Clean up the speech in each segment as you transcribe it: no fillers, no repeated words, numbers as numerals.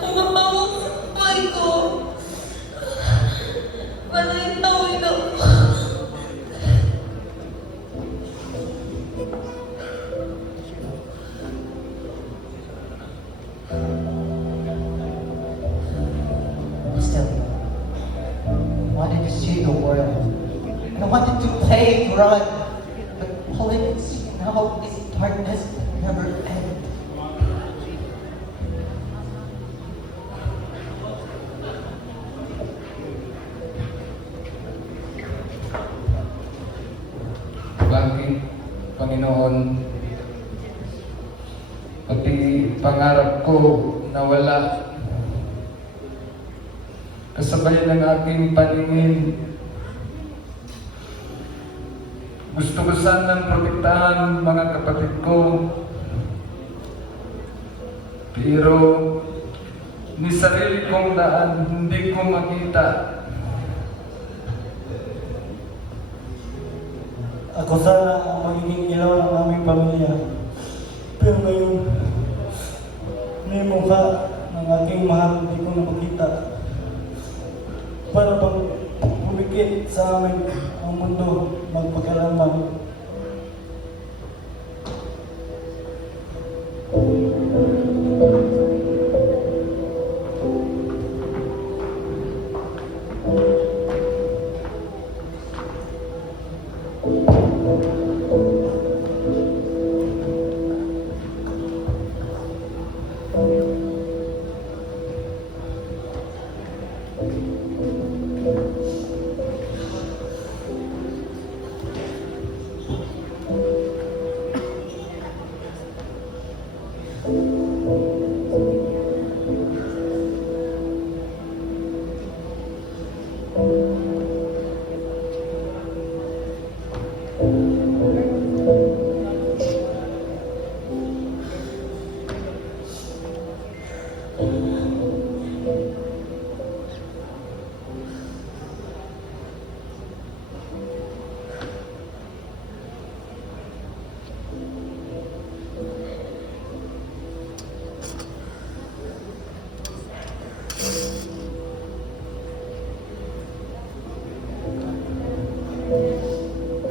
humahawak sa kamay ko. Parang tawin ako. Still, I wanted to see the world. And I wanted to play and run. But all I can see now is darkness that never ends. Bakit, Panginoon, pati pangarap ko nawala. Kasabay ng aking paningin. Gusto ko sanang protektahan mga kapatid ko. Pero ni sarili kong daan, hindi ko makita. Ako sana ang magiging ilaw ng aming pamilya. Pero ngayon, may mukha ng aking mahal hindi ko na makita. Para bang bumikit sa amin ang mundo magpagkalaman.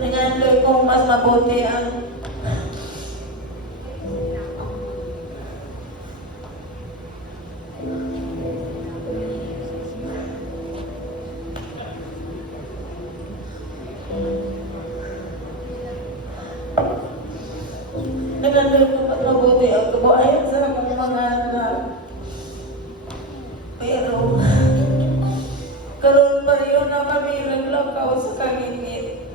Nangyari kong mas mabuti ang nangyari kong mas mabuti ang kabuhayan sa akong mga anak. Pero karoon pa rin na kami naglakaw sa kagingit.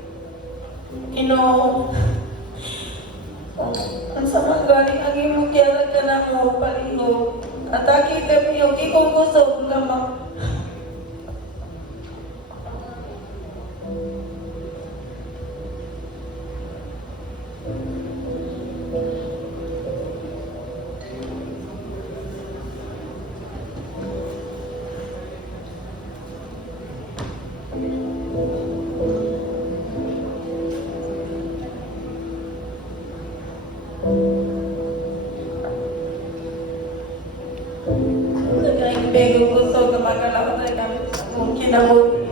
Ang sama galing ang imong kiyara ka na mo paliho. At akita mo yung ikong gusto lamang. Pero gusto ka magalaw na kami kung kinabuhi.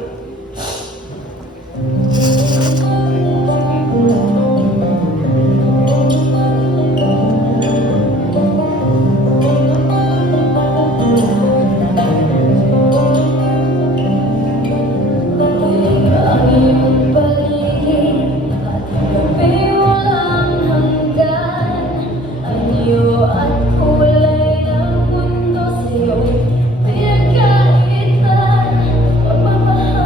At kulay ng mundo sa'yo, pinagkaitan, pagmamahal.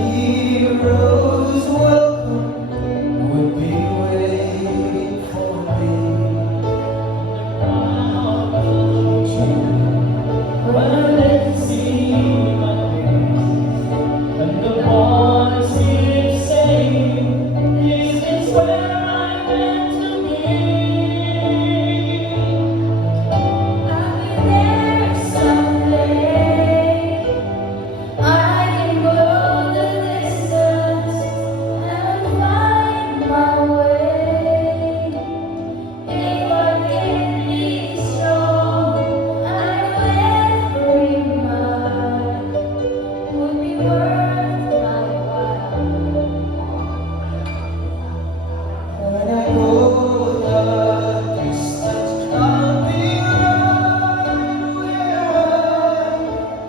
hero's welcome would be waiting for me. When they see my face and the voice keeps saying, "This is where I'm meant to be." I'll be there someday. I can go the distance and find my way. If I can be strong, I will mine would be worth my while. When I go the distance, I'll be right where I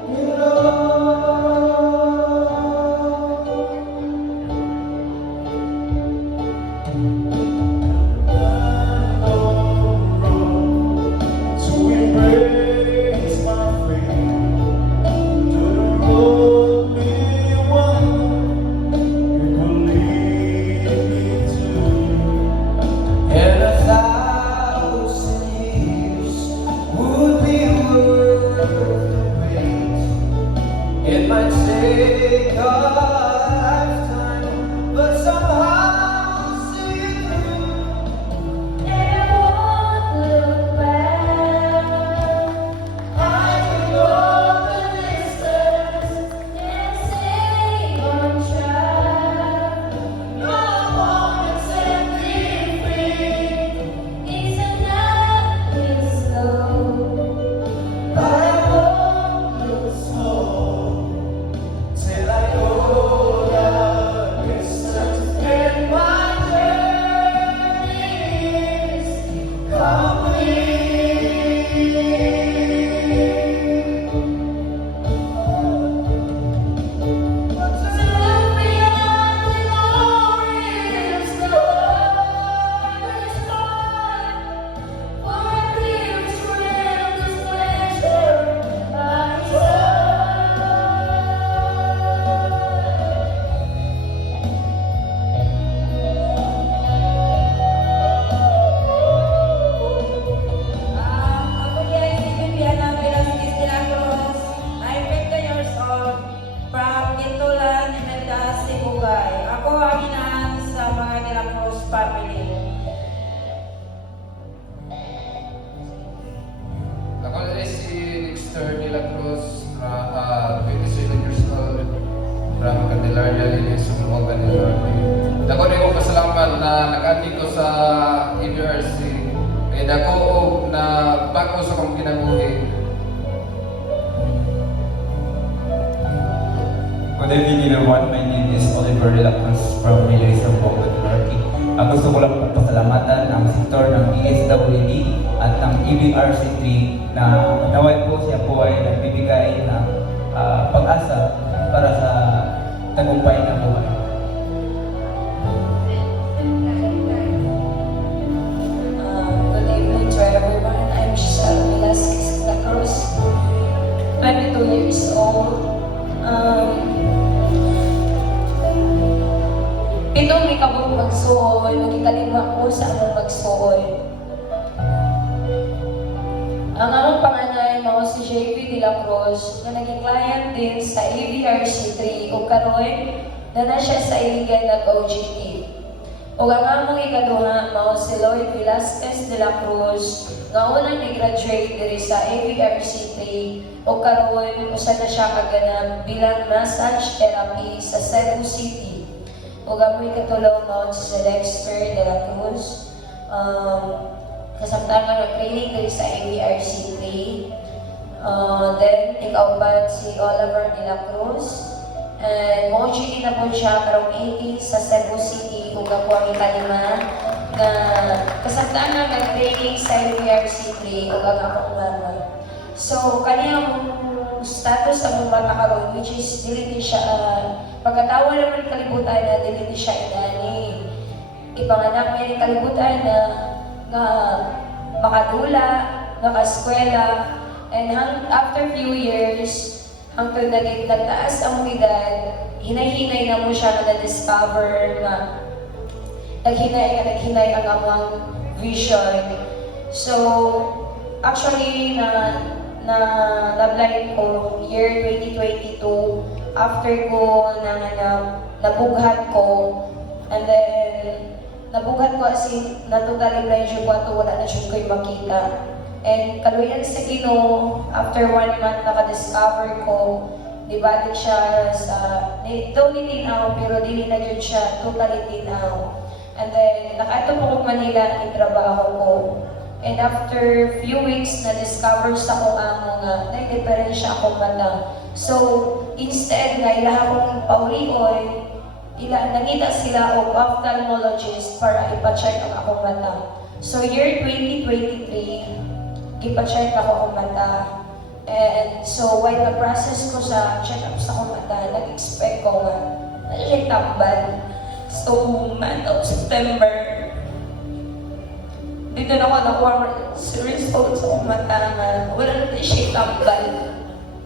belong. To embrace my fate, to the road we walk, it will lead me to. And 1,000 years would be worth the wait. It might take a lifetime, but somehow we'll see it through. And I won't look back. I can go the distance and stay on track. I wanna set me free. It's enough, it's slow, but I won't look slow Till I go the distance and my journey is complete. to look beyond the glorious glorious light. For a clear trail is pleasure by Ako ay si Viviana Velasquez de la Cruz. I'm 50 years old from Quintulan, Emerdas, Sibugay. Ako ang inahan sa mga de la Cruz family. Ako ay si Dexter de la Cruz, 27 years old, from Candelaria, Linis, Sumulong, Candelaria. Ako rin ko pasalamat na nag-andi ko sa EBRC. Kaya ako na bago sa kong kinabuhi. Good evening everyone, my name is Oliver de la Cruz from Release of Bogo de Turkey. Gusto ko lang pasalamatan ang sektor ng DSWD at ng EBRC3 na naway po siya po ay nagbibigay ng pag-asa para sa tagumpay ng buhay. Good evening to everyone. I'm Giselle Velasquez de la Cruz. 22 years old. Pitong may kabong magsuoy, magkikalima ko sa among magsuoy. Ang among panganay mao si JP de la Cruz na naging client din sa EBRC3 o karoy na siya sa iligan ng OJT. O ang among ikaduha mao si Lloyd Velasquez de la Cruz nga unang ni-graduate diri sa ABRC3 o karon usa na siya kaganap bilang massage therapy sa Cebu City. O among ikatulong mao si Dexter de la Cruz kasamtangan ng training diri sa ABRC3. Then ikaupat si Oliver de la Cruz. And mochi na po siya karong 80 sa Cebu City ug ako ang ikalima na kasamtangan ng training sa ABRC3 ug ang akong mama. So kaniyang status ang bata karon which is dili siya pagkatawa naman kalibutan na dili siya inani. Ipanganak niya ni kalibutan na makadula, makaskwela, and after few years hangtod nagtaas ang edad, hinay-hinay na mo siya na na-discover nga naghinay ang amang vision. So, actually, na-blind ko year 2022 after ko nabughat ko, and then nabughat ko as in natutali blind siya ko, wala na siya ko'y makita. And kaluyan sa Ginoo, after 1 month nakadiscover ko, di balik siya sa, daw ni tinaw, pero dili na yun siya totally tinaw. And then, nakato po kong Manila ang trabaho ko. And after few weeks, na-discover sa kong amo nga, nag-diferensya akong mata. So, instead nga, ilaha akong paulioy, nangita sila o ophthalmologist para ipacheck ang akong mata. So, year 2023, ipacheck ako akong mata. And so, while na-process ko sa check-up sa akong mata, nag-expect ko nga, na siya tambal. So, month of September, dito na ako nakuha sa result sa akong mata nga, wala na siya tambal.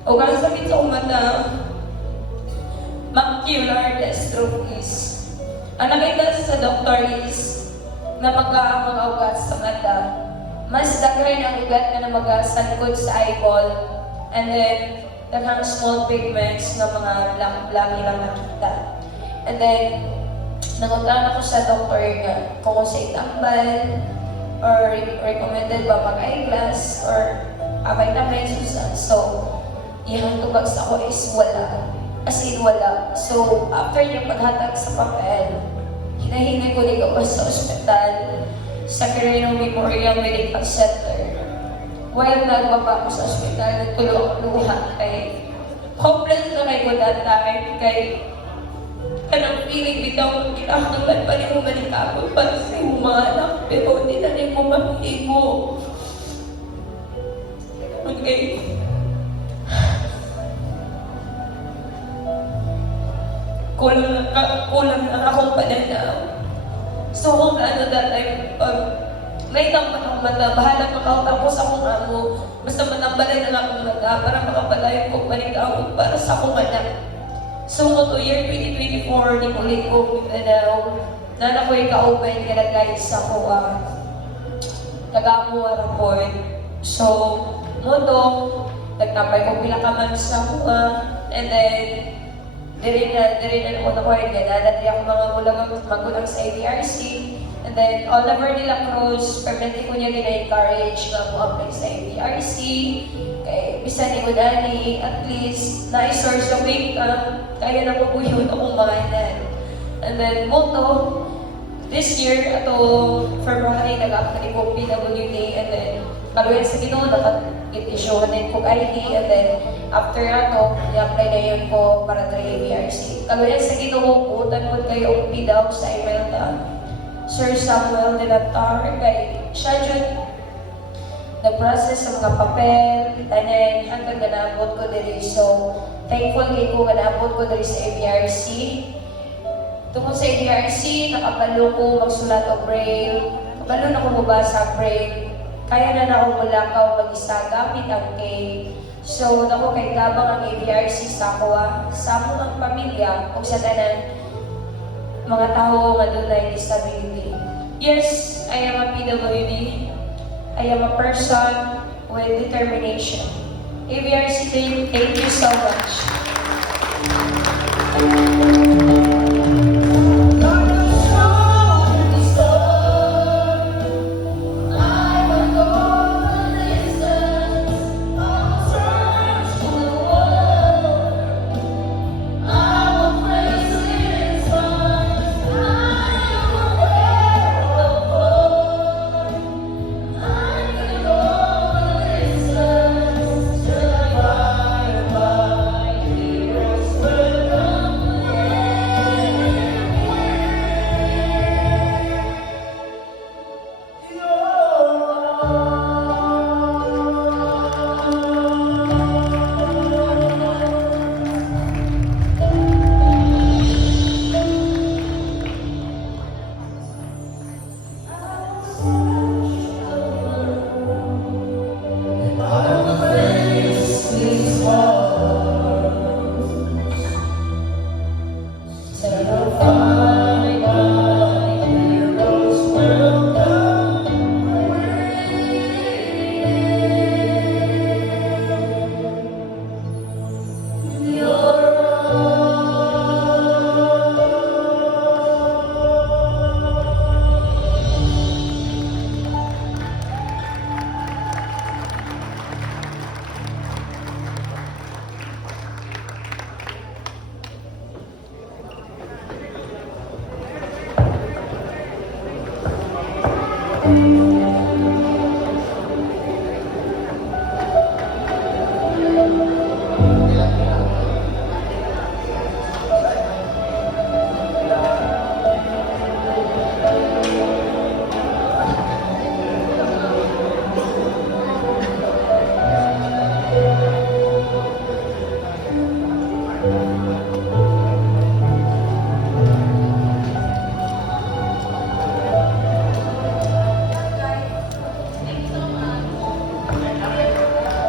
O kung sakit sa akong mata, macular dystrophies. Ang nakita sa doktor is, na magkaamang ugat sa mata. Mas daghay ang ugat na namaga sa likod sa eyeball, and then daghang small pigments na mga black ilang nakita. And then nanguntahan ako sa doktor nga kung sa itambal or recommended ba mag-eyeglass or vitamins. So iyang tubag sa ako is wala, as in wala. So after yung paghatag sa papel, hinahinay ko dito pa sa ospital sa Quirino Memorial Medical Center. While nagbaba ko sa ospital, nagtulong-luha kay hopeless na kayo that time kay kanang feeling bitaw kailangan pa rin mo balik ako para sa iyong mga anak, pero hindi na rin mo mahihigo. Okay. Kulang na akong pananaw. So, kung ano that time, may tampan akong mata, bahala makautak ko sa akong amo, basta matambalay na akong mata para makapalayo ko balik ako para sa akong anak. So, to year 2024, di ulit ko Mindanao, na ako'y kauban ka na guys sa kuha. Nag-amo report. So, moto, nagtambay ko pila ka man sa kuha, and then, Diri na ako nakuha nga, nadati ako mga magulang sa ABRC. And then, Oliver de la Cruz, permanente ko niya gina-encourage na mo apply sa ABRC. Kaya, bisan ni Gudani, at least, na-source of income, kaya na po yun akong mahanan. And then, moto, this year, ato, February, nag-apply ko PWD, and then, kaluyan sa Ginoo, nag-issue din ko ID, and then, after ato, i-apply na yun ko para sa ABRC. Kaluyan sa Ginoo, putan mo kayo ang pidaw sa email na Sir Samuel de la Torre, kay siya dyan, nag-process sa mga papel, tanan, hanggang ganabot ko diri. So, thankful kay ko ganabot ko diri sa ABRC. Tungkol sa ABRC, nakapalo ko magsulat o braille, kapalo na ko mabasa braille, kaya na ako mulakaw mag-isa gamit ang K. So, nako kay tabang ang ABRC sa ako, sa among ang pamilya, o sa tanan, mga tao nga doon ay disability. Yes, I am a PWD. I am a person with determination. ABRC team, thank you so much.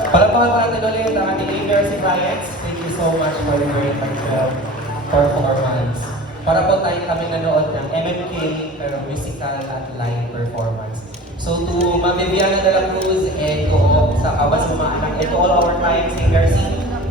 Palapakahan natin ulit ang ating ABRC clients. Thank you so much for the great performance. Para po tayo kami nanood ng MMK, pero musical at live performance. So to Ma'am Viviana de la Cruz and to sa Kawas Mga Anak and to all our clients in ABRC,